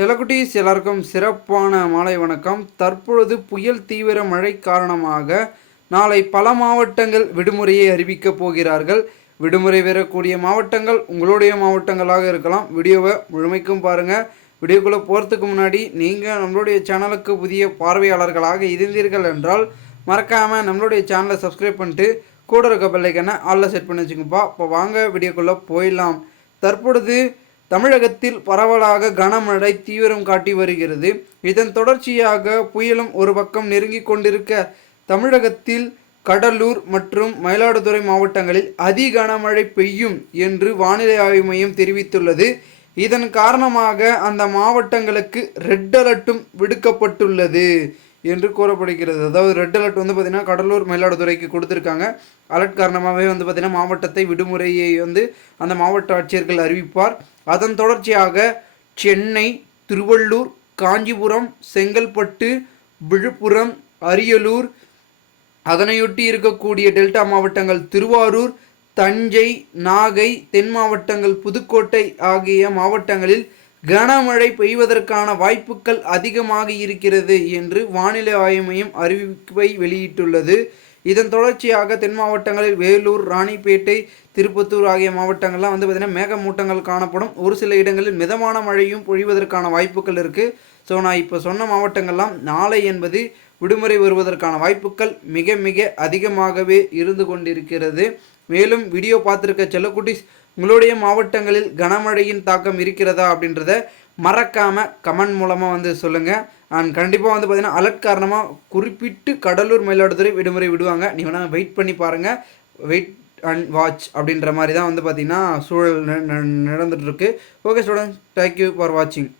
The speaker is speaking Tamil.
செலகுட்டீஸ் எல்லாருக்கும் சிறப்பான மாலை வணக்கம். தற்பொழுது புயல் தீவிர மழை காரணமாக நாளை பல மாவட்டங்கள் விடுமுறையை அறிவிக்கப் போகிறார்கள். விடுமுறை பெறக்கூடிய மாவட்டங்கள் உங்களுடைய மாவட்டங்களாக இருக்கலாம். வீடியோவை முழுமைக்கும் பாருங்கள் வீடியோக்குள்ளே போகிறதுக்கு முன்னாடி நீங்கள் நம்மளுடைய சேனலுக்கு புதிய பார்வையாளர்களாக இருந்தீர்கள் என்றால் மறக்காமல் நம்மளுடைய சேனலை சப்ஸ்கிரைப் பண்ணிட்டு கூட இருக்க பிள்ளைக்கான ஆளில் செட் பண்ணி வச்சுக்கோப்பா இப்போ வாங்க வீடியோக்குள்ளே போயிடலாம். தற்பொழுது தமிழகத்தில் பரவலாக கனமழை தீவிரம் காட்டி வருகிறது. இதன் தொடர்ச்சியாக புயலும் ஒரு பக்கம் நெருங்கி கொண்டிருக்க தமிழகத்தில் கடலூர் மற்றும் மயிலாடுதுறை மாவட்டங்களில் அதி கனமழை பெய்யும் என்று வானிலை ஆய்வு மையம் தெரிவித்துள்ளது. இதன் காரணமாக அந்த மாவட்டங்களுக்கு ரெட் அலர்ட்டும் விடுக்கப்பட்டுள்ளது என்று கூறப்படுகிறது. அதாவது ரெட் அலர்ட் வந்து பார்த்திங்கன்னா கடலூர் மயிலாடுதுறைக்கு கொடுத்துருக்காங்க. அலர்ட் காரணமாகவே வந்து பார்த்திங்கன்னா மாவட்டத்தை விடுமுறையை வந்து அந்த மாவட்ட ஆட்சியர்கள் அறிவிப்பார். அதன் தொடர்ச்சியாக சென்னை திருவள்ளூர் காஞ்சிபுரம் செங்கல்பட்டு விழுப்புரம் அரியலூர் அதனையொட்டி இருக்கக்கூடிய டெல்டா மாவட்டங்கள் திருவாரூர் தஞ்சை நாகை தென் மாவட்டங்கள் புதுக்கோட்டை ஆகிய மாவட்டங்களில் கனமழை பெய்வதற்கான வாய்ப்புகள் அதிகமாக இருக்கிறது என்று வானிலை ஆய்வு மையம் அறிவிப்பை வெளியிட்டுள்ளது. இதன் தொடர்ச்சியாக தென் மாவட்டங்களில் வேலூர் ராணிப்பேட்டை திருப்பத்தூர் ஆகிய மாவட்டங்கள்லாம் வந்து பார்த்திங்கன்னா மேகமூட்டங்கள் காணப்படும். ஒரு சில இடங்களில் மிதமான மழையும் பொழிவதற்கான வாய்ப்புகள் இருக்குது ஸோ நான் இப்போ சொன்ன மாவட்டங்கள்லாம் நாளை என்பது விடுமுறை வருவதற்கான வாய்ப்புகள் மிக மிக அதிகமாகவே இருந்து கொண்டிருக்கிறது. மேலும் வீடியோ பார்த்துருக்க செல்லக்குட்டிஸ் உங்களுடைய மாவட்டங்களில் கனமழையின் தாக்கம் இருக்கிறதா அப்படின்றத மறக்காமல் கமெண்ட் மூலமாக வந்து சொல்லுங்கள் அண்ட் கண்டிப்பாக வந்து பார்த்திங்கன்னா அலர்ட் காரணமாக குறிப்பிட்டு கடலூர் மயிலாடுதுறை விடுமுறை விடுவாங்க. நீங்கள் வேணால் வெயிட் பண்ணி பாருங்கள் வெயிட் அண்ட் வாட்ச் அப்படின்ற மாதிரி தான் வந்து பார்த்திங்கன்னா சூழல் நடந்துகிட்ருக்கு ஓகே ஸ்டூடெண்ட்ஸ் தேங்க்யூ ஃபார் வாட்சிங்